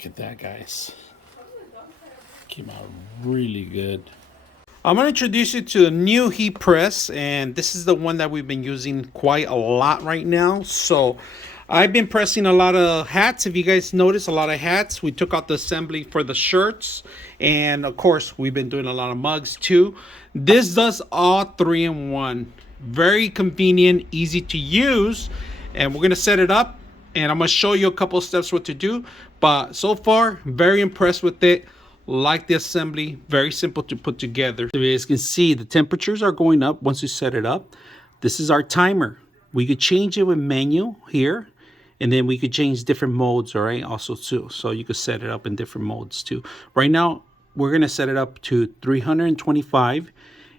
Look at that, guys. Came out really good. I'm going to introduce you to a new heat press, and this is the one that we've been using quite a lot right now. So I've been pressing a lot of hats. If you guys notice, a lot of hats. We took out the assembly for the shirts, and of course we've been doing a lot of mugs too. This does all 3-in-1. Very convenient, easy to use, and we're going to set it up, and I'm going to show you a couple of steps what to do. But so far, very impressed with it. Like the assembly, very simple to put together. So as you can see, the temperatures are going up once you set it up. This is our timer. We could change it with menu here, and then we could change different modes, all right, also too. So you could set it up in different modes too. Right now, we're gonna set it up to 325,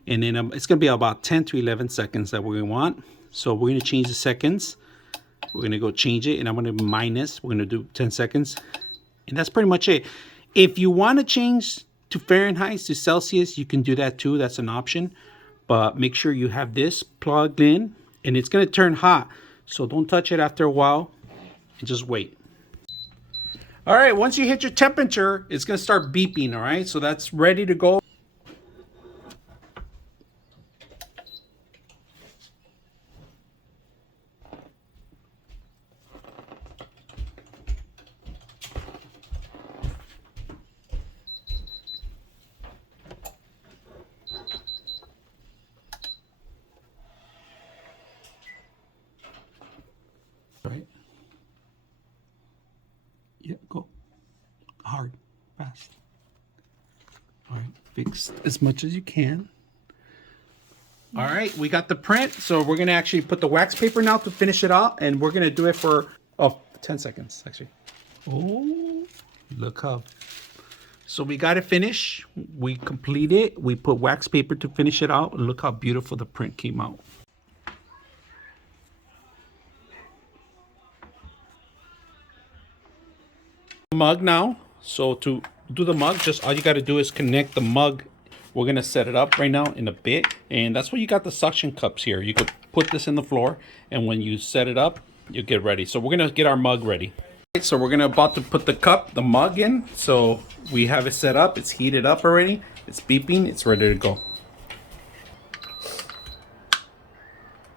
and then it's gonna be about 10 to 11 seconds that we want. So we're gonna change the seconds. We're gonna go change it, and I'm gonna minus. We're gonna do 10 seconds, and that's pretty much it. If you want to change to Fahrenheit to Celsius, you can do that too. That's an option. But make sure you have this plugged in, and it's going to turn hot. So don't touch it after a while, and just wait. All right, once you hit your temperature, it's going to start beeping, all right? So that's ready to go. Right. Yeah, go. Hard, fast. All right, fix as much as you can. All right, we got the print. So we're gonna actually put the wax paper now to finish it out, and we're gonna do it for 10 seconds actually. Oh, look how. So we got it finished. We complete it. We put wax paper to finish it out, and look how beautiful the print came out. Mug now. So to do the mug, just all you got to do is connect the mug. We're gonna set it up right now in a bit, and that's why you got the suction cups here. You could put this in the floor, and when you set it up, you get ready. So we're gonna get our mug ready. Right, so we're about to put the mug in. So we have it set up. It's heated up already. It's beeping. It's ready to go.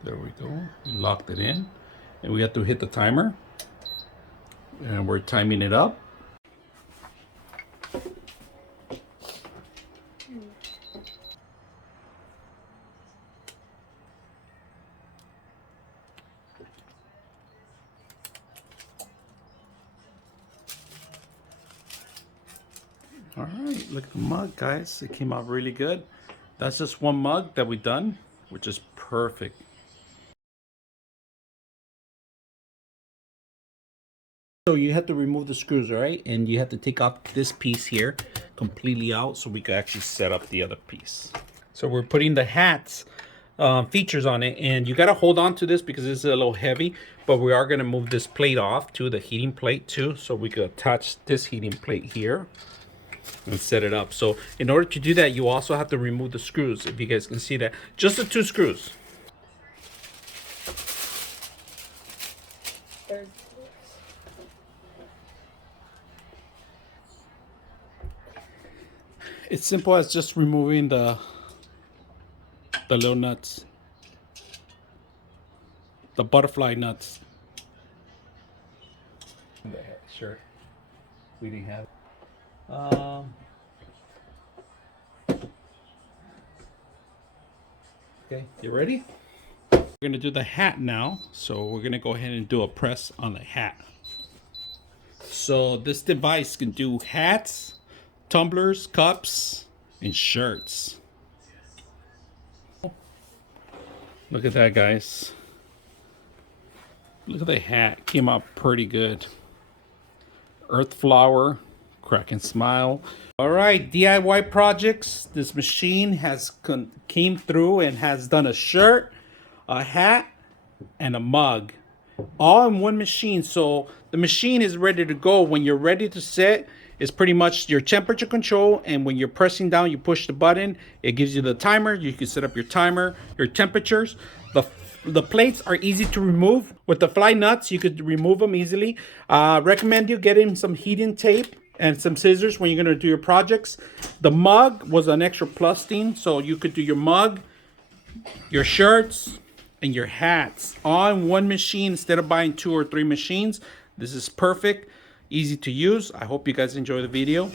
There we go. We locked it in, and we have to hit the timer, and we're timing it up. All right, look at the mug, guys. It came out really good. That's just one mug that we done, which is perfect. So you have to remove the screws, all right? And you have to take out this piece here completely out so we can actually set up the other piece. So we're putting the hats features on it, and you got to hold on to this because this is a little heavy, but we are going to move this plate off to the heating plate too, so we could attach this heating plate here and set it up. So in order to do that, you also have to remove the screws. If you guys can see that, just the 2 screws. It's simple as just removing the little nuts, the butterfly nuts. Sure, we didn't have. Okay, you ready? We're gonna do the hat now. So we're gonna go ahead and do a press on the hat. So this device can do hats, tumblers, cups, and shirts. Look at that, guys. Look at the hat. Came out pretty good. Earth flower, crack and smile. All right, DIY projects. This machine has came through and has done a shirt, a hat, and a mug, all in one machine. So the machine is ready to go. When you're ready to set, it's pretty much your temperature control, and when you're pressing down, you push the button, it gives you the timer. You can set up your timer, your temperatures. The The plates are easy to remove. With the fly nuts, you could remove them easily. Recommend you getting some heating tape and some scissors when you're going to do your projects. The mug was an extra plus thing, so you could do your mug, your shirts, and your hats on one machine instead of buying 2 or 3 machines. This is perfect, easy to use. I hope you guys enjoy the video.